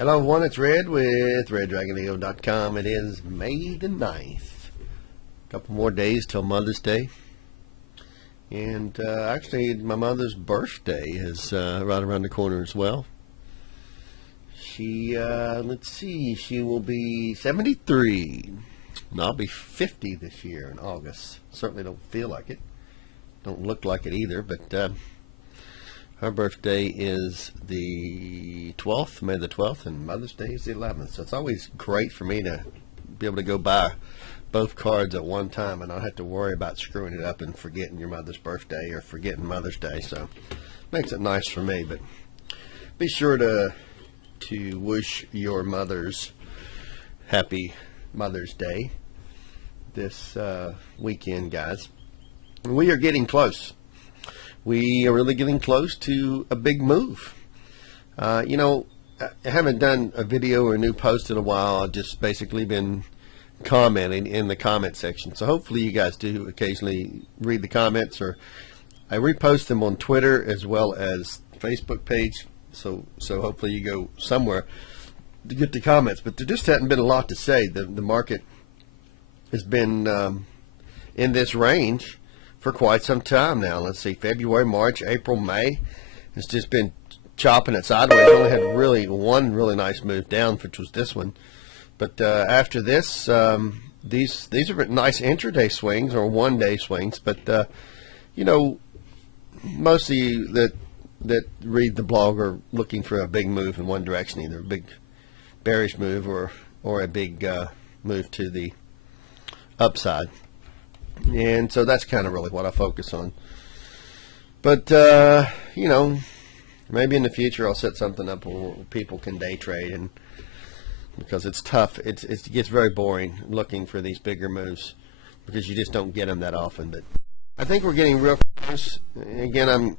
Hello everyone, it's Red with RedDragonEagle.com. It is May the 9th. A couple more days till Mother's Day. And actually my mother's birthday is right around the corner as well. She, let's see, she will be 73. And I'll be 50 this year in August. Certainly don't feel like it. Don't look like it either, but her birthday is the 12th, May the 12th, and Mother's Day is the 11th. So it's always great for me to be able to go buy both cards at one time and not have to worry about screwing it up and forgetting your mother's birthday or forgetting Mother's Day. So it makes it nice for me. But be sure to wish your mothers happy Mother's Day this weekend, guys. We are getting close. We are really getting close to a big move. You know, I haven't done a video or a new post in a while. I've just basically been commenting in the comment section. So hopefully you guys do occasionally read the comments, or I repost them on Twitter as well as Facebook page. So hopefully you go somewhere to get the comments. But there just hasn't been a lot to say. The market has been in this range for quite some time now. Let's see, February, March, April, May. It's just been chopping it sideways. Only had really one really nice move down, which was this one. But after this, these are nice intraday swings or one-day swings. But you know, most of you that read the blog are looking for a big move in one direction, either a big bearish move or a big move to the upside. And so that's kind of really what I focus on. But, you know, maybe in the future I'll set something up where people can day trade, and because it's tough. It gets very boring looking for these bigger moves because you just don't get them that often. But I think we're getting real close. Again,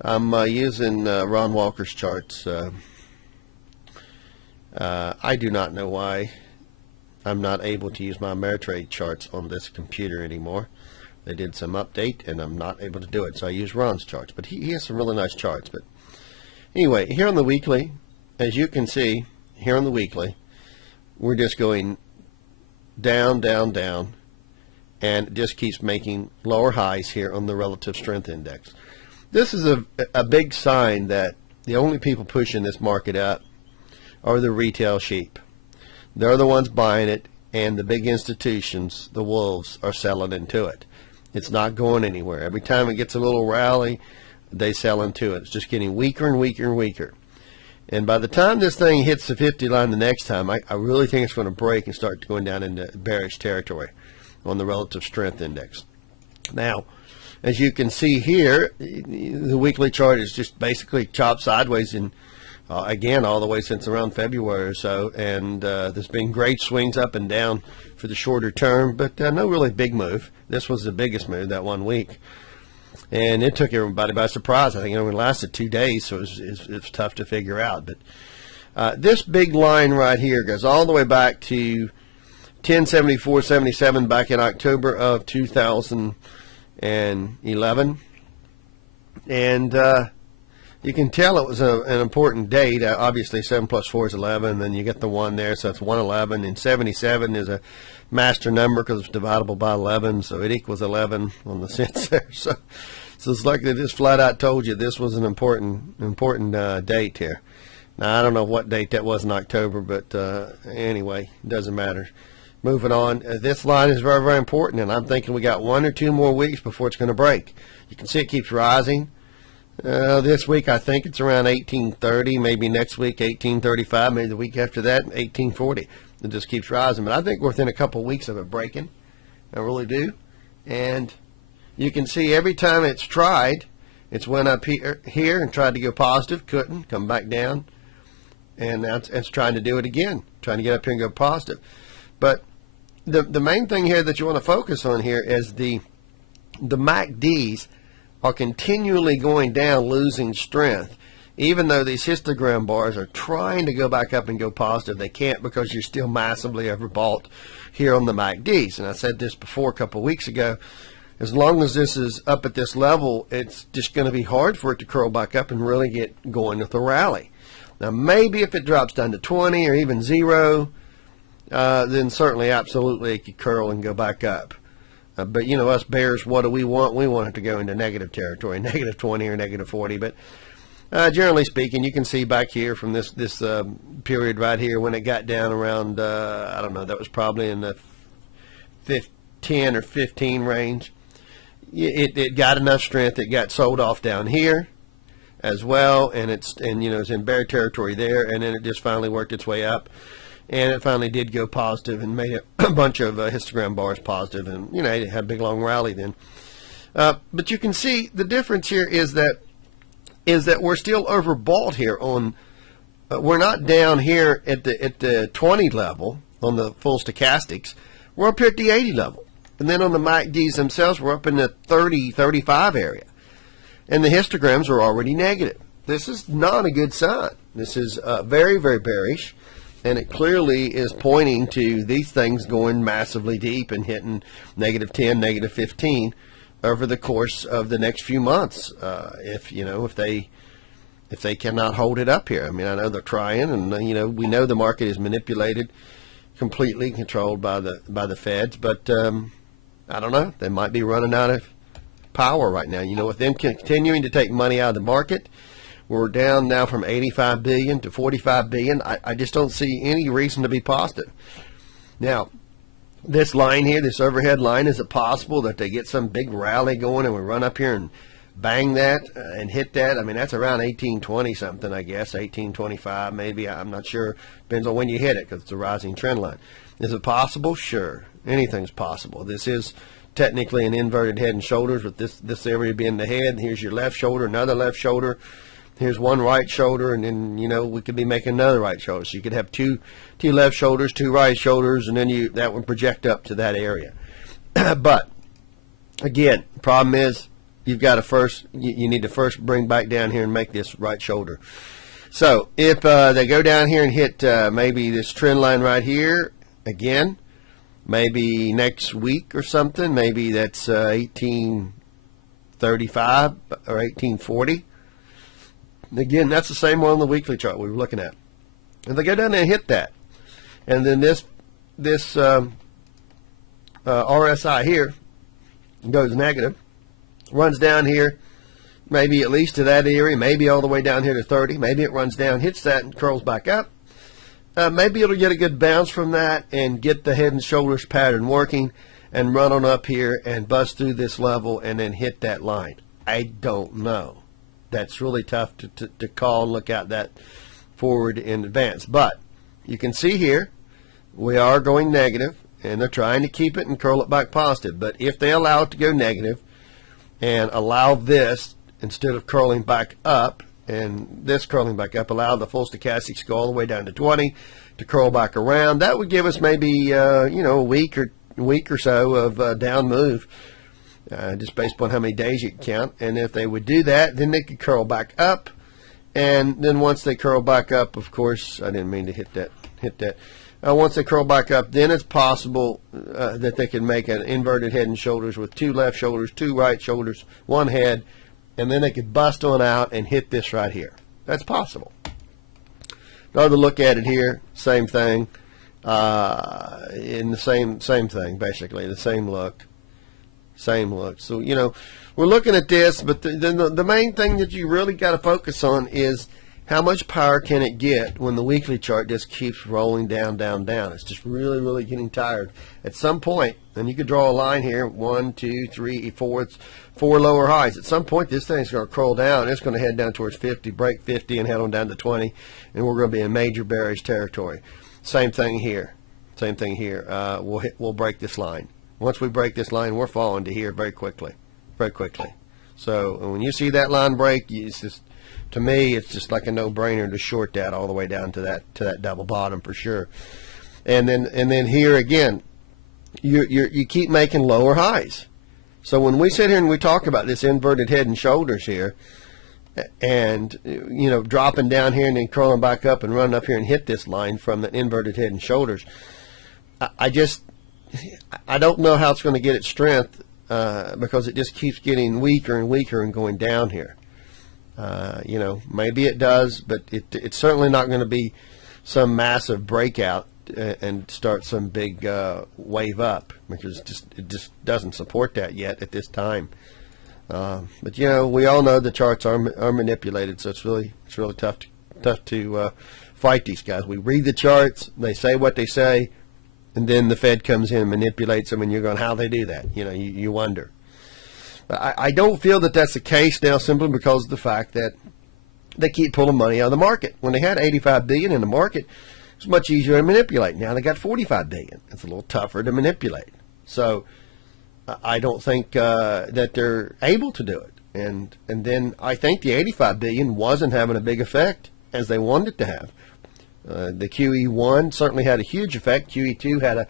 I'm using Ron Walker's charts. I do not know why I'm not able to use my Ameritrade charts on this computer anymore. They did some update and I'm not able to do it, so I use Ron's charts. But he has some really nice charts. But anyway, here on the weekly, as you can see, here on the weekly, we're just going down, down, down, and it just keeps making lower highs here on the relative strength index. This is a big sign that the only people pushing this market up are the retail sheep. They're the ones buying it, and the big institutions, the wolves, are selling into it. It's not going anywhere. Every time it gets a little rally, they sell into it. It's just getting weaker and weaker and weaker. And by the time this thing hits the 50 line the next time, I really think it's going to break and start going down into bearish territory on the relative strength index. Now, as you can see here, the weekly chart is just basically chopped sideways in again, all the way since around February or so, and there's been great swings up and down for the shorter term, but no really big move. This was the biggest move that 1 week, and it took everybody by surprise. I think it only lasted 2 days, so it's tough to figure out. But this big line right here goes all the way back to 1074.77 back in October of 2011, and you can tell it was an important date. Obviously, 7 plus 4 is 11. Then you get the 1 there, so it's 111. And 77 is a master number because it's divisible by 11, so it equals 11 on the cents there. So it's like they just flat out told you this was an important date here. Now, I don't know what date that was in October, but anyway, it doesn't matter. Moving on, this line is very, very important, and I'm thinking we got 1 or 2 more weeks before it's going to break. You can see it keeps rising. This week I think it's around 1830, maybe next week 1835, maybe the week after that 1840. It just keeps rising, but I think we're within a couple of weeks of it breaking. I really do. And you can see every time it's tried, it's went up here and tried to go positive, couldn't, come back down, and now it's trying to do it again, trying to get up here and go positive. But the main thing here that you want to focus on here is the MACDs are continually going down, losing strength. Even though these histogram bars are trying to go back up and go positive, they can't because you're still massively overbought here on the MACDs. And I said this before a couple of weeks ago. As long as this is up at this level, it's just going to be hard for it to curl back up and really get going with the rally. Now, maybe if it drops down to 20 or even 0, then certainly, absolutely, it could curl and go back up. But, you know, us bears, what do we want? We want it to go into negative territory, negative 20 or negative 40. But generally speaking, you can see back here from this period right here when it got down around, I don't know, that was probably in the 10 or 15 range. It got enough strength. It got sold off down here as well, and it's in bear territory there, and then it just finally worked its way up. And it finally did go positive and made a bunch of histogram bars positive, and it had a big long rally then. But you can see the difference here is that we're still overbought here on. We're not down here at the 20 level on the full stochastics. We're up here at the 80 level, and then on the MACDs themselves, we're up in the 30, 35 area, and the histograms are already negative. This is not a good sign. This is very, very bearish. And it clearly is pointing to these things going massively deep and hitting negative 10, negative 15 over the course of the next few months. If they cannot hold it up here. I mean, I know they're trying, and we know the market is manipulated, completely controlled by the Feds. But I don't know. They might be running out of power right now. With them continuing to take money out of the market. We're down now from 85 billion to 45 billion. I just don't see any reason to be positive. Now, this line here, this overhead line, is it possible that they get some big rally going and we run up here and bang that and hit that? I mean, that's around 1820 something, I guess, 1825 maybe. I'm not sure. Depends on when you hit it because it's a rising trend line. Is it possible? Sure. Anything's possible. This is technically an inverted head and shoulders with this area being the head. Here's your left shoulder, another left shoulder. Here's one right shoulder, and then, we could be making another right shoulder. So you could have two left shoulders, two right shoulders, and then that would project up to that area. But, again, the problem is you've got to you need to first bring back down here and make this right shoulder. So if they go down here and hit maybe this trend line right here, again, maybe next week or something, maybe that's 1835 or 1840. Again, that's the same one on the weekly chart we were looking at. And they go down there and hit that. And then this RSI here goes negative, runs down here, maybe at least to that area, maybe all the way down here to 30. Maybe it runs down, hits that, and curls back up. Maybe it'll get a good bounce from that and get the head and shoulders pattern working and run on up here and bust through this level and then hit that line. I don't know. That's really tough to call and look at that forward in advance. But you can see here we are going negative, and they're trying to keep it and curl it back positive. But if they allow it to go negative and allow this, instead of curling back up and this curling back up, allow the full stochastics to go all the way down to 20 to curl back around, that would give us maybe a week or so of down move. Just based upon how many days you can count. And if they would do that, then they could curl back up. And then once they curl back up, of course, I didn't mean to hit that. Once they curl back up, then it's possible that they can make an inverted head and shoulders with two left shoulders, two right shoulders, one head, and then they could bust on out and hit this right here. That's possible. Another look at it here, same thing. In the same thing, basically, the same look. Same look. So, we're looking at this, but the main thing that you really got to focus on is how much power can it get when the weekly chart just keeps rolling down, down, down. It's just really, really getting tired. At some point, and you could draw a line here, 1, 2, 3, 4, it's 4 lower highs. At some point, this thing's going to curl down. It's going to head down towards 50, break 50, and head on down to 20, and we're going to be in major bearish territory. Same thing here. Same thing here. We'll break this line. Once we break this line, we're falling to here very quickly, very quickly. So when you see that line break, to me, it's just like a no-brainer to short that all the way down to that double bottom for sure. And then here again, you keep making lower highs. So when we sit here and we talk about this inverted head and shoulders here, and dropping down here and then curling back up and running up here and hit this line from the inverted head and shoulders, I don't know how it's going to get its strength because it just keeps getting weaker and weaker and going down here. You know, maybe it does, but it's certainly not going to be some massive breakout and start some big wave up, because it just doesn't support that yet at this time. But you know, we all know the charts are manipulated, so it's really tough to fight these guys. We read the charts, they say what they say, and then the Fed comes in and manipulates them, and you're going, how they do that? You know, you wonder. But I don't feel that that's the case now, simply because of the fact that they keep pulling money out of the market. When they had $85 billion in the market, it's much easier to manipulate. Now they got $45 billion. It's a little tougher to manipulate. So I don't think that they're able to do it. And then I think the $85 billion wasn't having a big effect as they wanted it to have. The QE1 certainly had a huge effect. QE2 had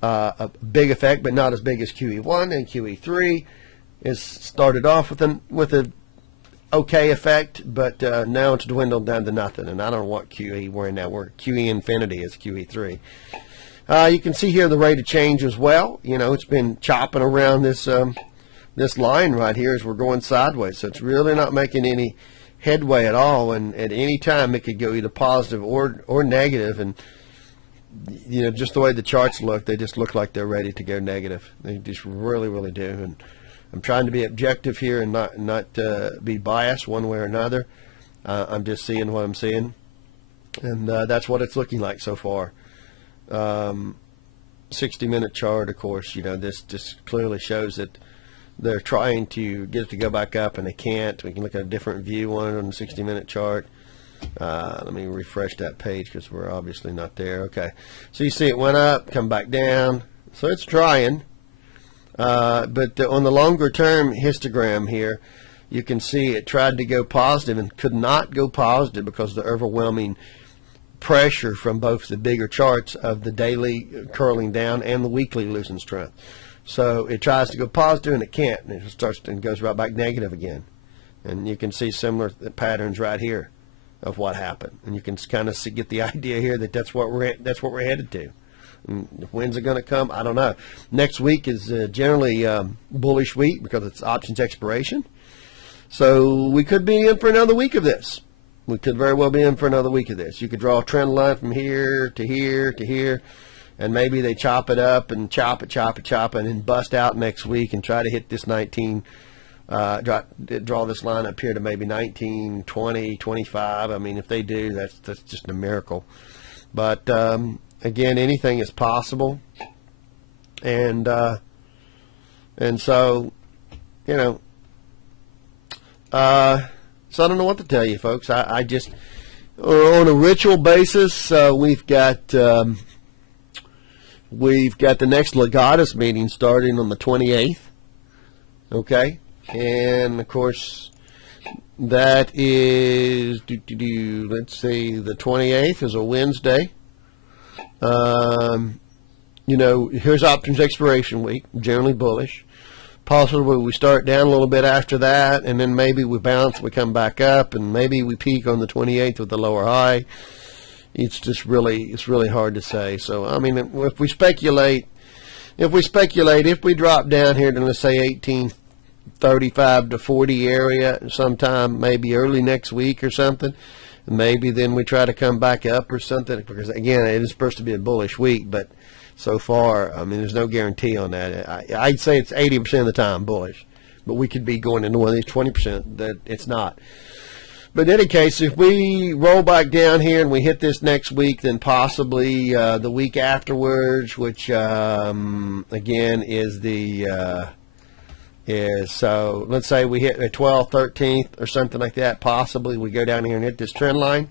a big effect, but not as big as QE1. And QE3 is started off with a okay effect, but now it's dwindled down to nothing. And I don't know what QE we're in now. We're QE infinity is QE3. You can see here the rate of change as well. You know, it's been chopping around this this line right here as we're going sideways. So it's really not making any headway at all. And at any time it could go either positive or negative. And you know, just the way the charts look, they just look like they're ready to go negative. They just really do. And I'm trying to be objective here and not be biased one way or another. I'm just seeing what I'm seeing, and that's what it's looking like so far. 60-minute chart, of course, you know, this just clearly shows that they're trying to get it to go back up, and they can't. We can look at a different view on it on the 60-minute chart. Let me refresh that page because we're obviously not there. Okay, so you see it went up, come back down, so it's trying. But on the longer term histogram here, you can see it tried to go positive and could not go positive because of the overwhelming pressure from both the bigger charts of the daily curling down and the weekly losing strength. So it tries to go positive and it can't, and it starts and goes right back negative again. And you can see similar patterns right here of what happened, and you can kind of get the idea here that that's what we're headed to. When's it going to come? I don't know. Next week is generally bullish week because it's options expiration. So we could be in for another week of this. We could very well be in for another week of this. You could draw a trend line from here to here to here, and maybe they chop it up and chop it, and then bust out next week and try to hit this 19, draw this line up here to maybe 19, 20, 25. I mean, if they do, that's just a miracle. But again, anything is possible, and so, you know, so I don't know what to tell you, folks. I just, on a ritual basis, we've got the next Legatus meeting starting on the 28th, okay, and of course that is let's see, the 28th is a Wednesday. You know, here's options expiration week, generally bullish. Possibly we start down a little bit after that, and then maybe we bounce, we come back up, and maybe we peak on the 28th with the lower high. It's really hard to say. So I mean, if we speculate, if we drop down here to, let's say, 1835 to 40 area sometime, maybe early next week or something, maybe then we try to come back up or something, because again, it is supposed to be a bullish week, but so far, I mean, there's no guarantee on that. I'd say it's 80% of the time bullish, but we could be going into one of these 20% that it's not. But in any case, if we roll back down here and we hit this next week, then possibly the week afterwards, which again is so let's say we hit a 12th, 13th or something like that. Possibly we go down here and hit this trend line.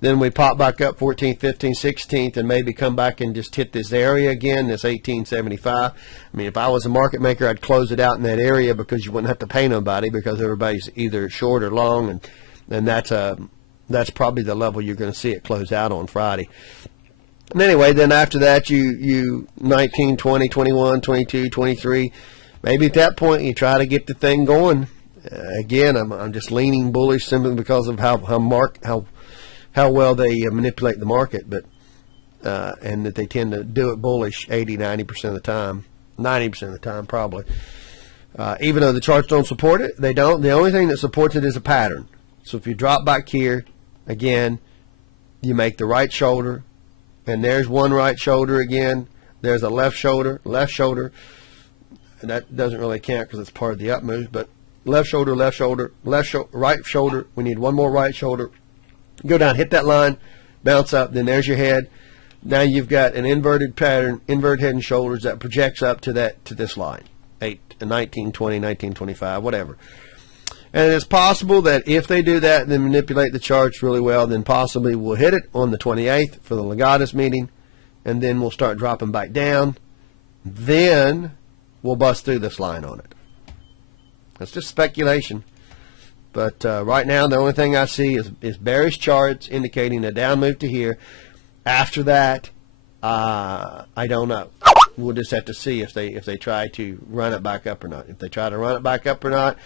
Then we pop back up 14th, 15th, 16th, and maybe come back and just hit this area again, this 1875. I mean, if I was a market maker, I'd close it out in that area because you wouldn't have to pay nobody, because everybody's either short or long, and that's probably the level you're going to see it close out on Friday. And anyway, then after that, you 19, 20, 21, 22, 23, maybe at that point you try to get the thing going. Again, I'm just leaning bullish simply because of how well they manipulate the market, but and that they tend to do it bullish 80-90% of the time, 90% of the time probably. Even though the charts don't support it, they don't. The only thing that supports it is a pattern. So if you drop back here, again, you make the right shoulder, and there's one right shoulder again. There's a left shoulder, and that doesn't really count because it's part of the up move, but left shoulder, right shoulder. We need one more right shoulder. Go down, hit that line, bounce up, then there's your head. Now you've got an inverted pattern, inverted head and shoulders that projects up to this line, 19, 20, 19, 25, whatever. And it's possible that if they do that and then manipulate the charts really well, then possibly we'll hit it on the 28th for the Legatus meeting, and then we'll start dropping back down. Then we'll bust through this line on it. That's just speculation. But right now, the only thing I see is bearish charts indicating a down move to here. After that, I don't know. We'll just have to see if they try to run it back up or not. If they try to run it back up or not,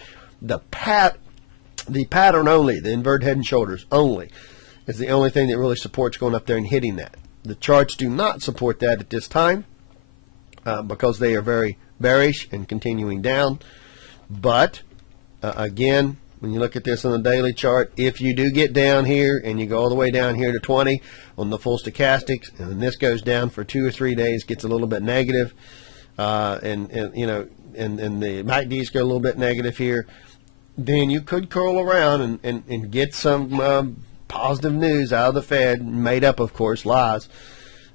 the pattern only, the inverted head and shoulders only, is the only thing that really supports going up there and hitting that. The charts do not support that at this time because they are very bearish and continuing down. But again, when you look at this on the daily chart, if you do get down here and you go all the way down here to 20 on the full stochastics, and then this goes down for 2 or 3 days, gets a little bit negative, and the MACDs go a little bit negative here, then you could curl around and get some positive news out of the Fed, made up, of course, lies,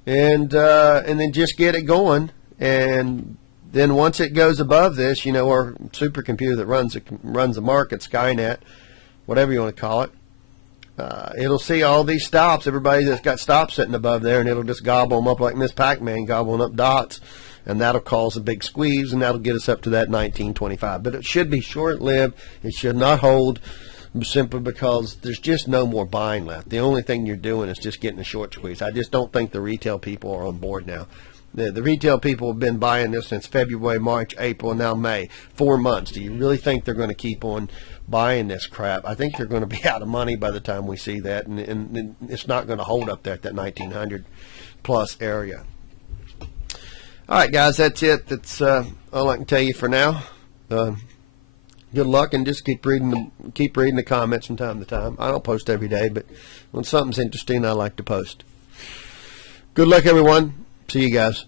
and then just get it going. And then once it goes above this, our supercomputer that runs the market, Skynet, whatever you want to call it, it'll see all these stops, everybody that's got stops sitting above there, and it'll just gobble them up like Miss Pac-Man gobbling up dots, and that'll cause a big squeeze, and that'll get us up to that 1925. But it should be short-lived. It should not hold, simply because there's just no more buying left. The only thing you're doing is just getting a short squeeze. I just don't think the retail people are on board now. The retail people have been buying this since February, March, April, and now May. 4 months. Do you really think they're going to keep on buying this crap? I think they're going to be out of money by the time we see that, and it's not going to hold up there at that 1900 plus area. All right, guys, that's it. That's all I can tell you for now. Good luck, and just keep reading the comments from time to time. I don't post every day, but when something's interesting, I like to post. Good luck, everyone. See you guys.